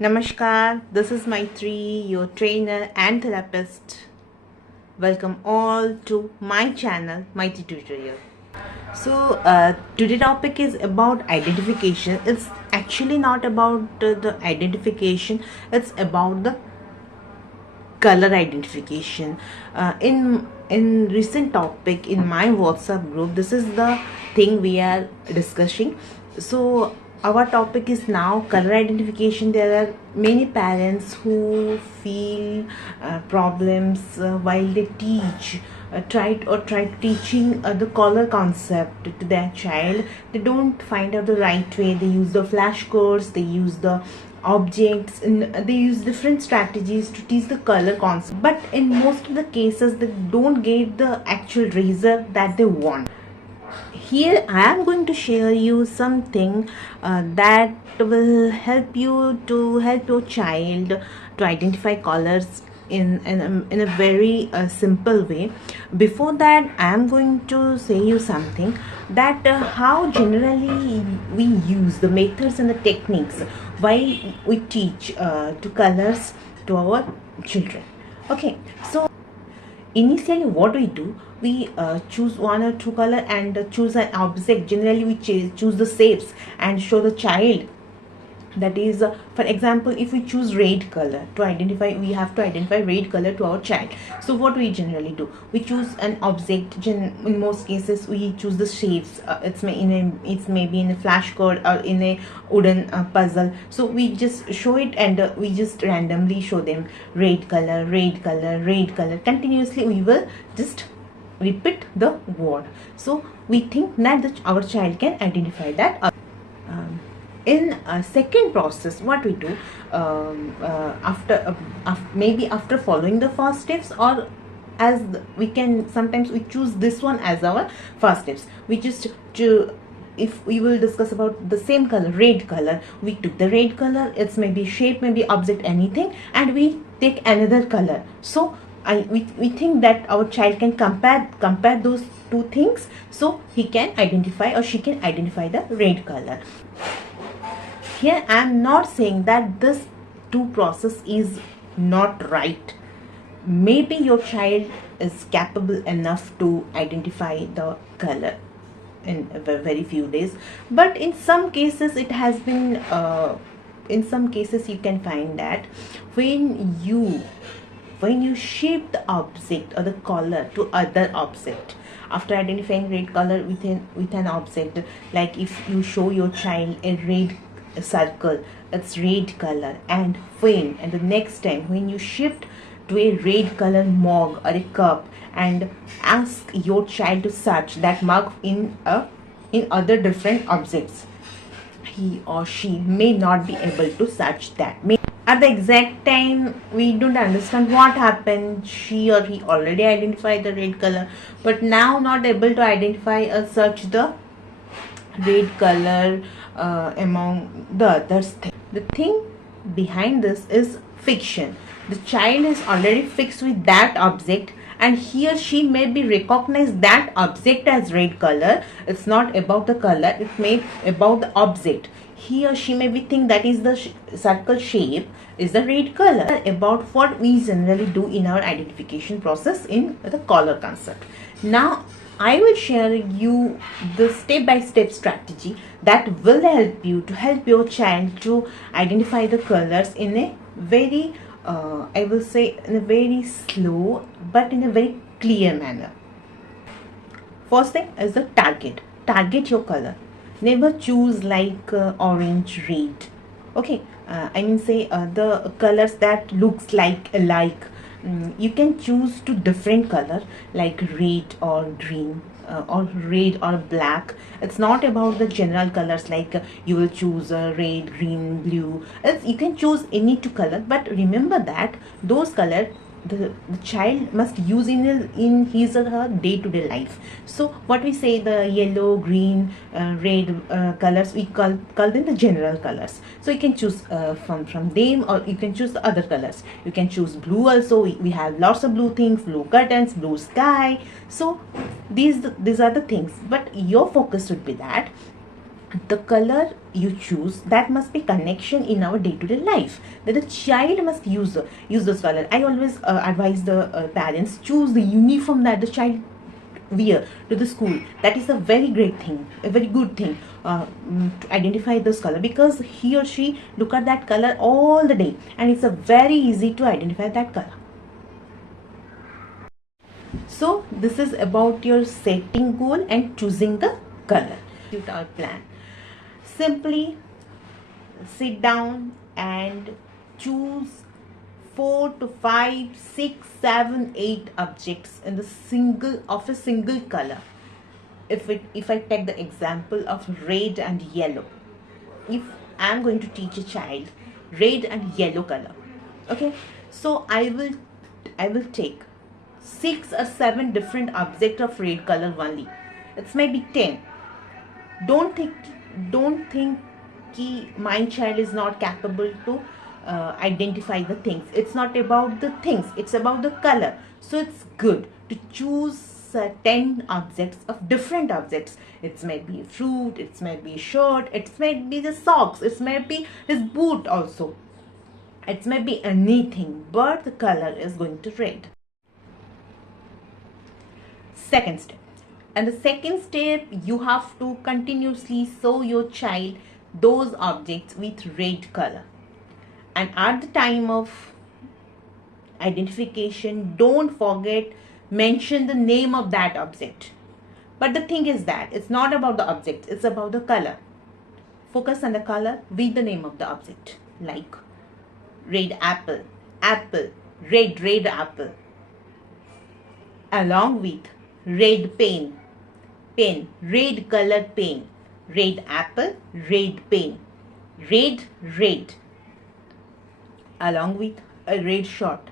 Namaskar, this is Maitri, your trainer and therapist. Welcome all to my channel, Maitri Tutorial. Today topic is about identification. It's actually not about the identification, it's about the color identification. In recent topic in my WhatsApp group, this is the thing we are discussing. So our topic is now color identification. There are many parents who feel problems while they teach try teaching the color concept to their child. They don't find out the right way. They use the flashcards, they use the objects, and they use different strategies to teach the color concept, but in most of the cases they don't get the actual result that they want. Here I am going to share you something that will help you to help your child to identify colors in a very simple way. Before that, I am going to say you something that how generally we use the methods and the techniques while we teach to colors to our children. Okay, so initially what we do, we choose one or two color and choose an object. Generally we choose the shapes and show the child. That is for example, if we choose red color to identify, we have to identify red color to our child. So what we generally do, we choose an object. In most cases we choose the shapes. It's maybe in a flashcard or in a wooden puzzle. So we just show it and we just randomly show them red color, red color, red color. Continuously we will just repeat the word, so we think that our child can identify that. In a second process, what we do, maybe after following the first steps, or we can sometimes we choose this one as our first steps. We just if we will discuss about the same color, red color, we took the red color, it's maybe shape, maybe object, anything, and we take another color. So we think that our child can compare those two things, so he can identify or she can identify the red color. Here I am not saying that this two process is not right. Maybe your child is capable enough to identify the color in very few days, but in some cases it has been in some cases you can find that when you shape the object or the color to other object after identifying red color with an object, like if you show your child a red circle, it's red color, and the next time when you shift to a red color mug or a cup and ask your child to search that mug in other different objects, he or she may not be able to search that. At the exact time we don't understand what happened, she or he already identified the red color, but now not able to identify or search the red color among the others. The thing behind this is fiction. The child is already fixed with that object, and he or she may be recognize that object as red color. It's not about the color, it may about the object. He or she may be think that is the circle shape is the red color. About what we generally do in our identification process in the color concept. Now I will share you the step-by-step strategy that will help you to help your child to identify the colors in a very I will say in a very slow but in a very clear manner. First thing is the target your color. Never choose like orange, red. Okay, I mean say the colors that looks like alike. You can choose to different color like red or green or red or black. It's not about the general colors like you will choose red, green, blue. You can choose any two color, but remember that those color the child must use in his or her day-to-day life. So what we say, the yellow, green, red colors, we call them the general colors. So you can choose from them, or you can choose the other colors. You can choose blue also. We have lots of blue things, blue curtains, blue sky. So these are the things, but your focus would be that the color you choose, that must be connection in our day-to-day life, that the child must use this color. I always advise the parents, choose the uniform that the child wear to the school. That is a very great thing, a very good thing, to identify this color, because he or she look at that color all the day, and it's a very easy to identify that color. So this is about your setting goal and choosing the color. Our plan: simply sit down and choose 4 to 5, 6, 7, 8 objects in the single color. If I take the example of red and yellow, if I am going to teach a child red and yellow color, okay, so I will take 6 or 7 different objects of red color only. It's maybe 10. Don't think ki my child is not capable to identify the things. It's not about the things, it's about the color. So it's good to choose 10 objects of different objects. It may be fruit, it may be shirt, it may be the socks, it may be his boot also, it may be anything, but the color is going to red. Second step. And the second step, you have to continuously show your child those objects with red color. And at the time of identification, don't forget, mention the name of that object. But the thing is that it's not about the object, it's about the color. Focus on the color with the name of the object, like red apple, red apple, along with red pen, red color pen, red apple, red pen, red, along with a red shirt,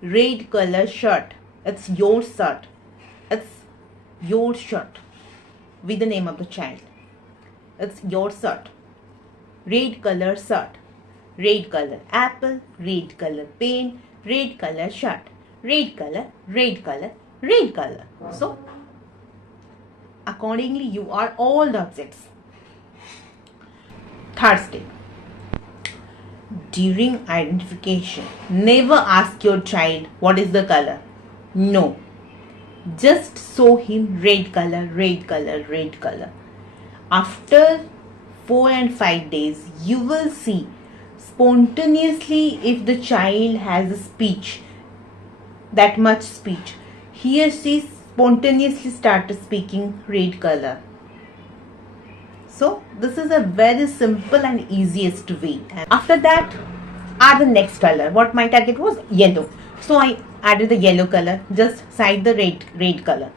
red color shirt. It's your shirt, with the name of the child. It's your shirt, red color apple, red color pen, red color shirt, red color. So accordingly you are all the objects. Third step. During identification, never ask your child what is the color. No. Just show him red color. After 4 and 5 days, you will see spontaneously if the child has a speech, that much speech, he or she spontaneously started speaking red color. So this is a very simple and easiest way. After that, add the next color. What my target was? Yellow. So I added the yellow color, just side the red color.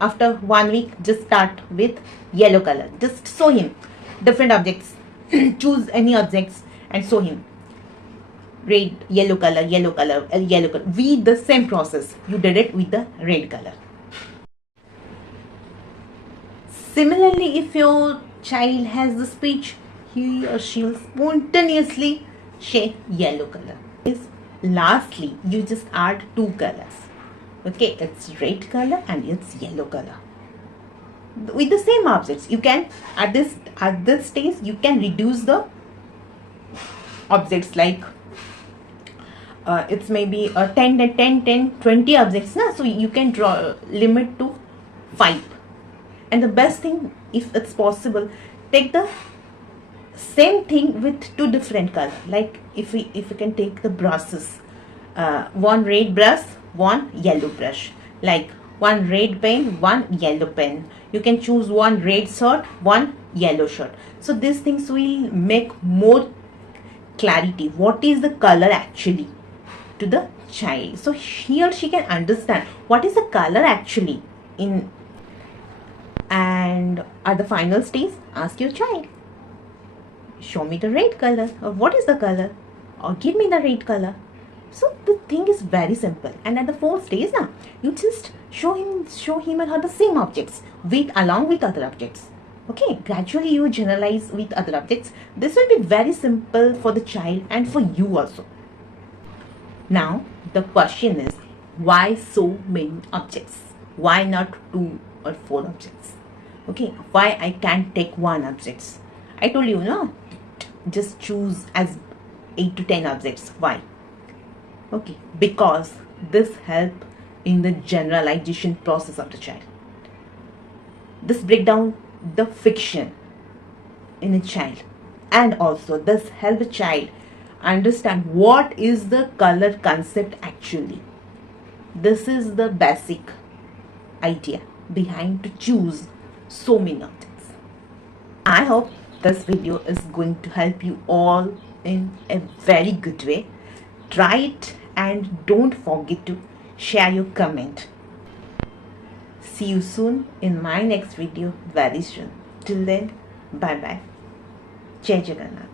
After 1 week, just start with yellow color. Just show him different objects. Choose any objects and show him red, yellow color. With the same process you did it with the red color. Similarly, if your child has the speech, he or she will spontaneously say yellow color. Lastly, you just add 2 colors. Okay, it's red color and it's yellow color. With the same objects, you can at this stage you can reduce the objects, like it's maybe 20 objects. So you can draw limit to 5. And the best thing, if it's possible, take the same thing with 2 different colors. Like if we can take the brushes, 1 red brush, 1 yellow brush, like 1 red pen, 1 yellow pen. You can choose 1 red shirt, 1 yellow shirt. So these things will make more clarity what is the color actually to the child, so he or she can understand what is the color actually in. And at the final stage, ask your child, show me the red color, or what is the color, or give me the red color. So the thing is very simple. And at the 4th stage now, you just show him and her the same objects along with other objects. Okay, gradually you generalize with other objects. This will be very simple for the child and for you also. Now the question is, why so many objects? Why not 2 or 4 objects? Okay, why I can't take one objects? I told you, no, just choose as 8 to 10 objects. Why? Okay, because this help in the generalization process of the child. This break down the fiction in a child, and also this help a child understand what is the color concept actually. This is the basic idea behind to choose so many objects. I hope this video is going to help you all in a very good way. Try it and don't forget to share your comment. See you soon in my next video very soon. Till then, bye bye. Jai Jagannath.